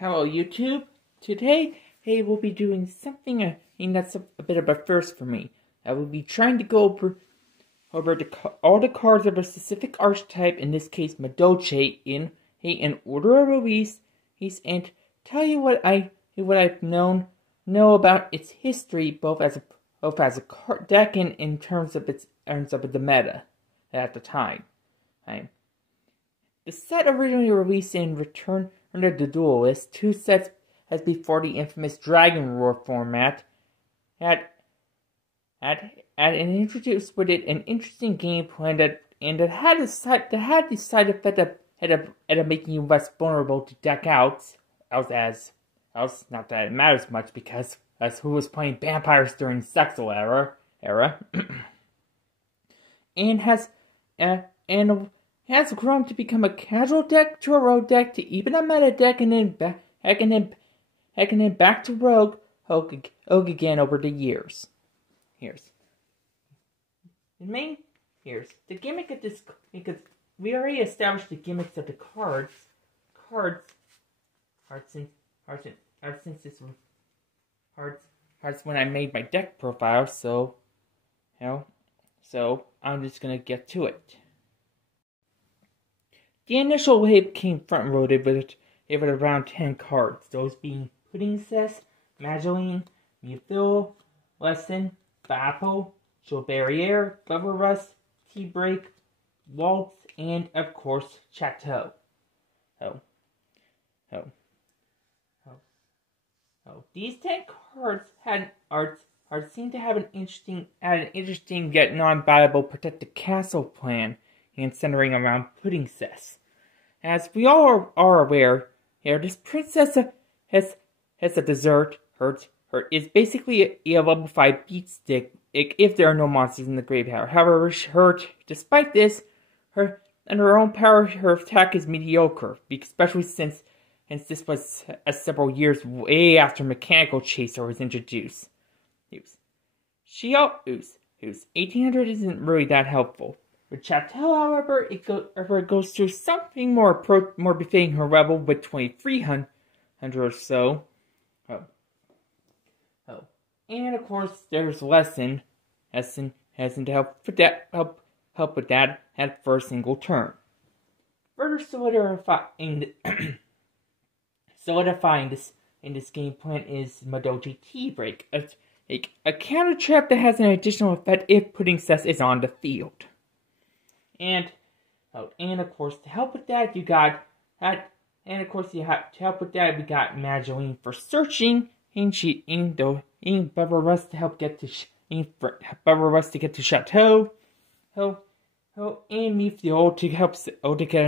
Hello YouTube. Today, we'll be doing something that's a bit of a first for me. I will be trying to go over all the cards of a specific archetype, in this case Madolche, in order of release, and tell you what I've know about its history, both as a card deck and in terms of the meta at the time. The set originally released in Return of the Duelist, 2 sets as before the infamous Dragon Roar format, had introduced with it an interesting game plan that had the side effect of making you less vulnerable to deck outs, not that it matters much because as who was playing vampires during Sexal era, and has grown to become a casual deck to a rogue deck to even a meta deck and then back to rogue again over the years. Here's the gimmick of this, because we already established the gimmicks of the cards when I made my deck profile, so I'm just gonna get to it. The initial wave came front-loaded with around 10 cards, those being Pudding Cess, Madolche, Yugioh, Lesson, Bappo, Joe Barriere, Bubble Rust, Tea Break, Waltz, and of course Chateau. These 10 cards seem to have an interesting yet non-viable protected castle plan, and centering around Pudding Cess. As we all are aware, this princess has a dessert. Her is basically a level 5 beat stick if there are no monsters in the graveyard. However, despite this, her own power, her attack is mediocre, especially since this was several years way after Mechanical Chaser was introduced. 1800 isn't really that helpful. With Chateau, however, it goes through something more befitting her level with 2300 or so. And of course, there's Lesson to help with that for a single turn. Further solidifying this in this game plan is Madolche Tea Break, a counter trap that has an additional effect if Pudding Cess is on the field. And of course, to help with that, we got Madolche for searching, and Bubble Rust to help get to Chateau, and Yugioh to get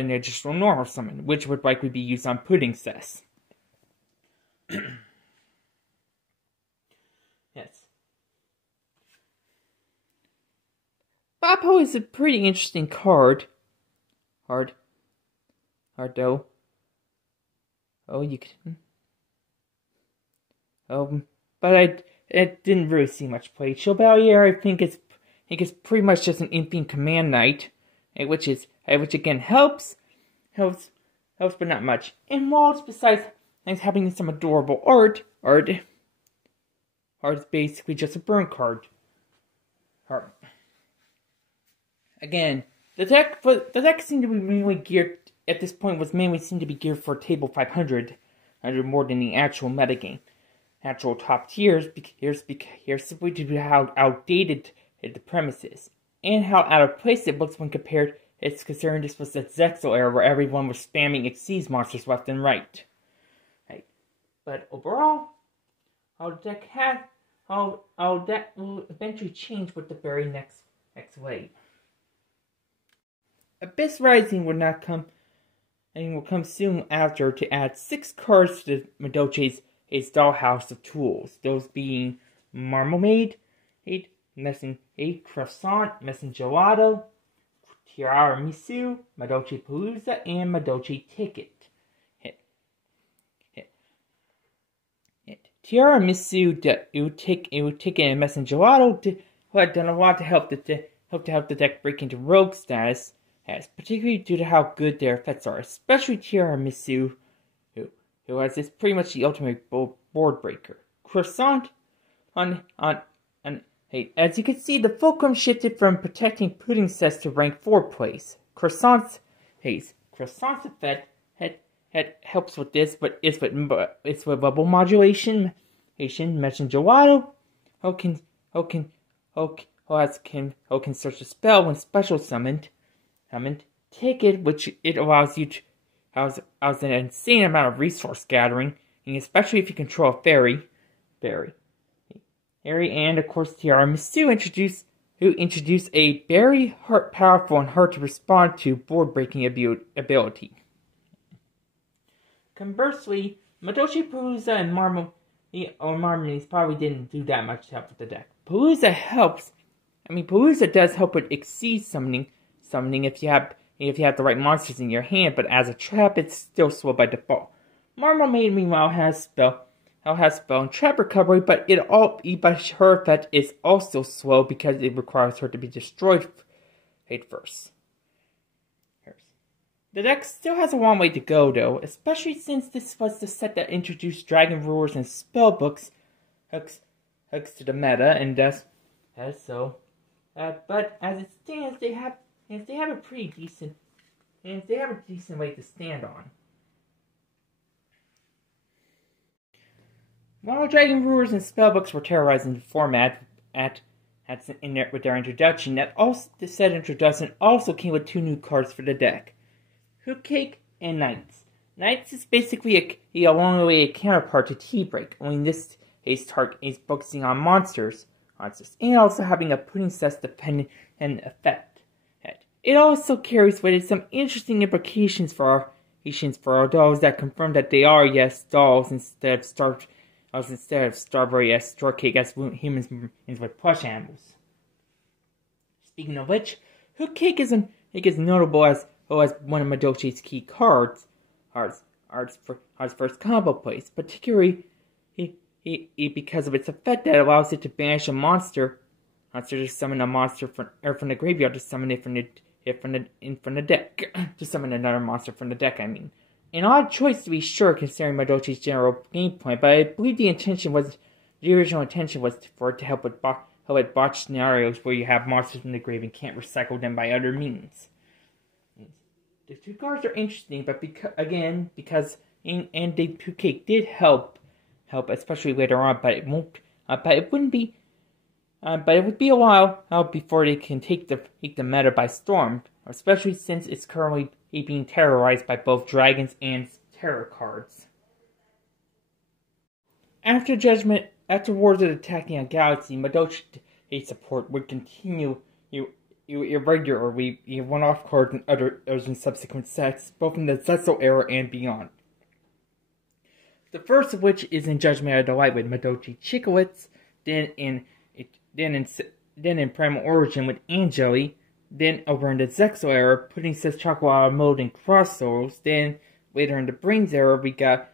an additional normal summon, which would likely be used on Pudding Cess. Yes. Bappo is a pretty interesting card. Hard though. But I didn't really see much play. Chevalier, I think it's pretty much just an Infant Command Knight, which again helps, but not much. And Waltz, besides having some adorable art is basically just a burn card. Again, the deck seemed to be mainly geared at this point seemed to be geared for table 500 more than the actual metagame. Actual top tiers here's simply due to how outdated the premise is, and how out of place it looks when considering this was the Zexal era where everyone was spamming Xyz monsters left and right. But overall, our deck will eventually change with the very next wave. Abyss Rising will come soon after to add 6 cards to Madolche's dollhouse of tools, those being Marmalade, Croissant, Messin Gelato, Tiramisu, Madolche Palooza, and Madolche Ticket. Tiramisu, Ticket, and Messin Gelato have done a lot to help the deck break into rogue status, particularly due to how good their effects are, especially Tiramisu, It's pretty much the ultimate board breaker. Croissant hey, as you can see, the fulcrum shifted from protecting pudding sets to rank 4 place. Croissant's effect helps with this, but it's with bubble modulation. Mentioned Yugioh, can search a spell when special summoned. Take it, which it allows you to allows an insane amount of resource gathering, and especially if you control a fairy. Harry and of course Tiramisu who introduced a very powerful and hard to respond to board breaking ability. Conversely, Madolche, Palooza, and Marmonies probably didn't do that much to help with the deck. Palooza helps. Palooza does help with exceed summoning if you have the right monsters in your hand, but as a trap, it's still slow by default. Marmalade, meanwhile, has spell and trap recovery, but her effect is also slow because it requires her to be destroyed first. The deck still has a long way to go, though, especially since this was the set that introduced Dragon Rulers and Spellbooks hooks to the meta, and but as it stands, they have a pretty decent way to stand on. While Dragon Rulers and Spellbooks were terrorizing the format with their introduction, the said introduction also came with 2 new cards for the deck: Hook Cake and Knights. Knights is basically along the way a counterpart to Tea Break, only in this case is focusing on monsters, and also having a pudding cess dependent effect. It also carries with it some interesting implications for our dolls that confirm that they are, yes, dolls instead of strawberry as shortcake as humans with plush animals. Speaking of which, Hook Cake is notable as one of Madolche's key cards, first combo plays, particularly because of its effect that allows it to banish a monster to summon a monster from the graveyard to summon it from the deck, to summon another monster from the deck. An odd choice to be sure, considering Madolche's general gameplay, but I believe the original intention was for it to help with botched scenarios where you have monsters from the grave and can't recycle them by other means. The 2 cards are interesting, but because the Hook Cake did help, especially later on, but it would be a while before they can take the meta by storm, especially since it's currently being terrorized by both dragons and terror cards. After Judgement, after Wars of Attacking a Galaxy, Madolche support would continue irregularly one-off cards and others in subsequent sets, both in the Zetzel era and beyond. The first of which is in Judgment of the Light with Madolche Chicklets, then in Primal Origin with Angeli, then over in the Zexal era, putting Sis Chocolate mode in Cross Souls, then later in the Brains era, we had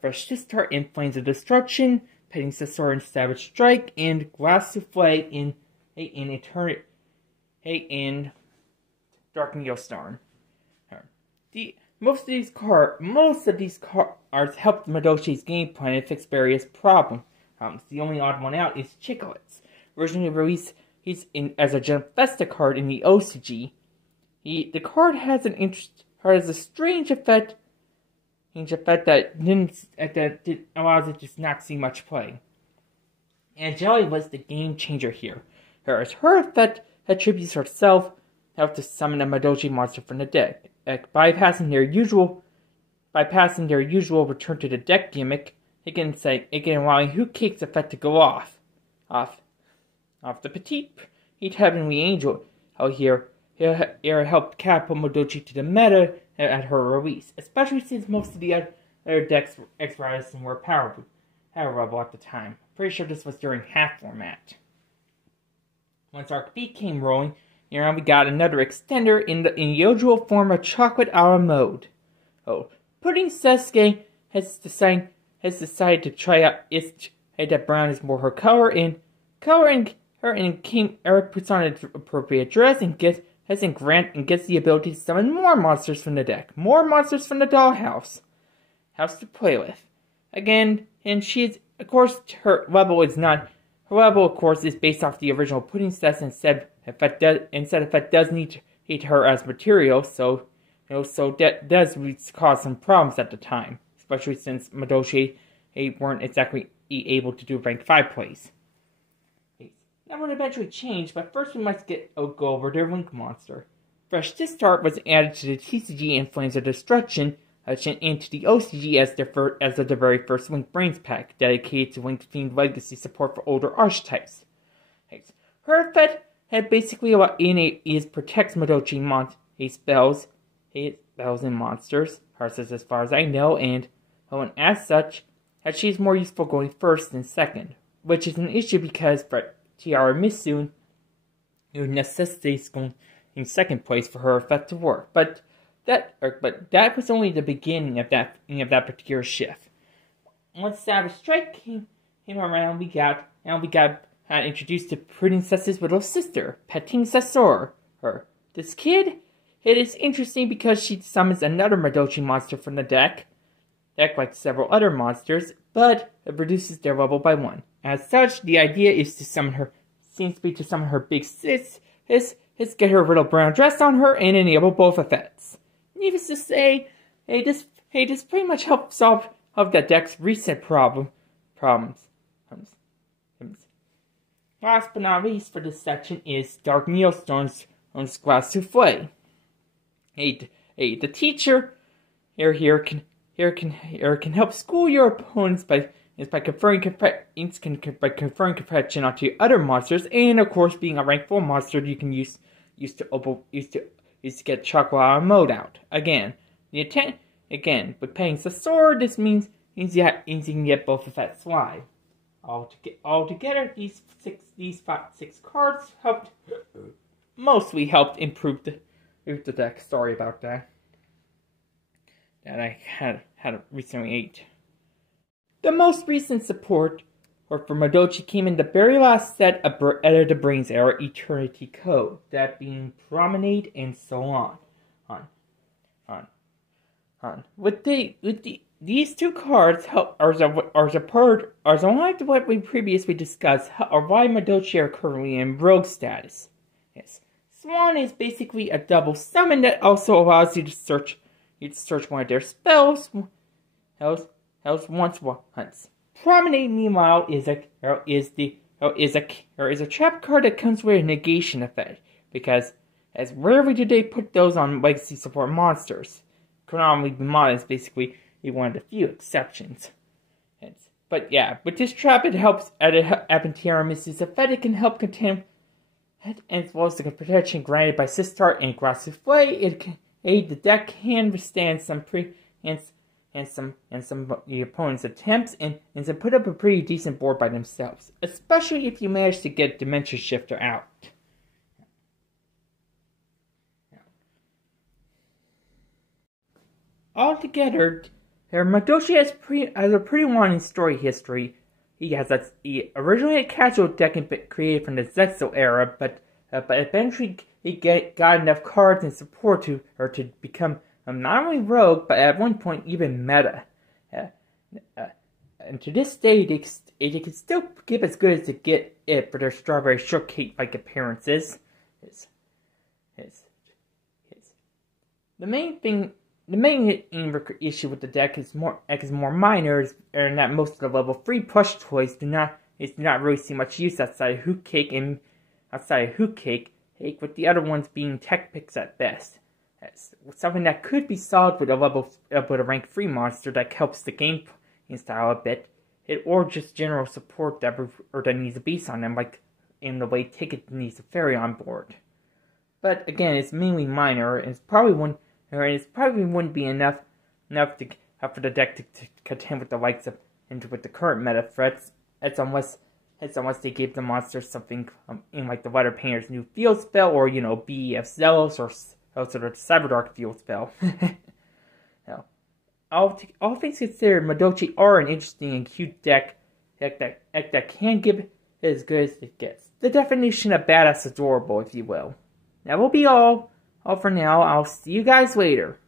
Fresh Sistar in Flames of Destruction, Petting Cesar in Savage Strike, and Glass Souffle in Dark Neostarn. Most of these cards helped Madolche's gameplay and fix various problems. The only odd one out is Chicklets. Originally released as a Gem Festa card in the OCG. The card has a strange effect that allows it to not see much play. Angeli was the game changer here. Her effect attributes herself to summon a Madolche monster from the deck, bypassing their usual return to the deck gimmick. Again, allowing Hook Cake's effect to go off the Petite Heavenly Angel here helped catapult Madolche to the meta at her release, especially since most of the other decks were power level at the time. Pretty sure this was during half format. Once Arc B came rolling, we got another extender in Yugioh form of Chocolate Hour mode. Pudding Sesuke has decided to try out that brown is more her color, and Eric puts on an appropriate dress and gets the ability to summon more monsters from the deck, more monsters from the dollhouse. house to play with. Again, and she's, of course, her level, of course, is based off the original pudding sets instead if it does need her as material, so that does cause some problems at the time, especially since Madolche weren't exactly able to do rank 5 plays. That will eventually change, but first we must go over their Link monster. Fresh this start was added to the TCG and Flames of Destruction, and to the OCG as the very first Link Brains pack, dedicated to Link-themed legacy support for older archetypes. Her effect had basically is protects Madolche spells and monsters, as far as I know, and as such, that she's more useful going first than second, which is an issue because for Tiara Misun, it would necessitate going in second place for her effect to work. But that was only the beginning of that particular shift. Once Savage Strike came around, we got introduced to Princess's little sister, Petting Sasor. This kid, it is interesting because she summons another Madolche monster from the deck like several other monsters, but it reduces their level by 1. As such, the idea seems to be to summon her big sis, get her little brown dress on her, and enable both effects. Needless to say, this pretty much helped solve the deck's recent problems. Last but not least for this section is Dark Neilstorm's Glass Souffle. The teacher here can help school your opponents by conferring confection onto other monsters, and of course, being a rank 4 monster, you can use to get Chocolate mode out. Again, with paying the sword, this means you can get both effects live. Altogether, these six cards mostly helped improve the deck. Sorry about that. That I had recently ate. The most recent support for Madolche came in the very last set of the Brains era Eternity Code, that being Promenade and so on. These two cards are unlike what we previously discussed, are why Madolche are currently in rogue status. Yes, Swan is basically a double summon that also allows you to search one of their spells. Once hunts. Promenade, meanwhile, is a trap card that comes with a negation effect, because as rarely do they put those on legacy support monsters. Konami Mod is basically one of the few exceptions. But yeah, with this trap, it helps Tiara Missy's effect. It can help contain, as well as the protection granted by Sistar and Glass Souffle. The deck can withstand some the opponent's attempts and to put up a pretty decent board by themselves, especially if you manage to get Dimension Shifter out. Altogether, Madolche has a pretty long story history. He originally a casual deck created from the Zetsu era, but eventually he got enough cards and support to become not only rogue, but at one point even meta. And to this day, they can still give as good as they get it for their Strawberry Shortcake-like appearances. The main issue with the deck is more minor, and that most of the level 3 plush toys do not really see much use outside of Hoot Cake, with the other ones being tech picks at best. Something that could be solved with a rank 3 monster that helps the game style a bit, or just general support that needs a beast on them, like in the way Ticket needs a fairy on board. But again, it's mainly minor, and it probably wouldn't be enough for the deck to contend with the likes of with the current meta threats. It's unless they give the monster something in like the Letter Painter's new field spell, or BEF Zealous, or also the Cyberdark field spell. Now, all things considered, Madolche are an interesting and cute deck that can give it as good as it gets. The definition of badass adorable, if you will. That will be all for now. I'll see you guys later.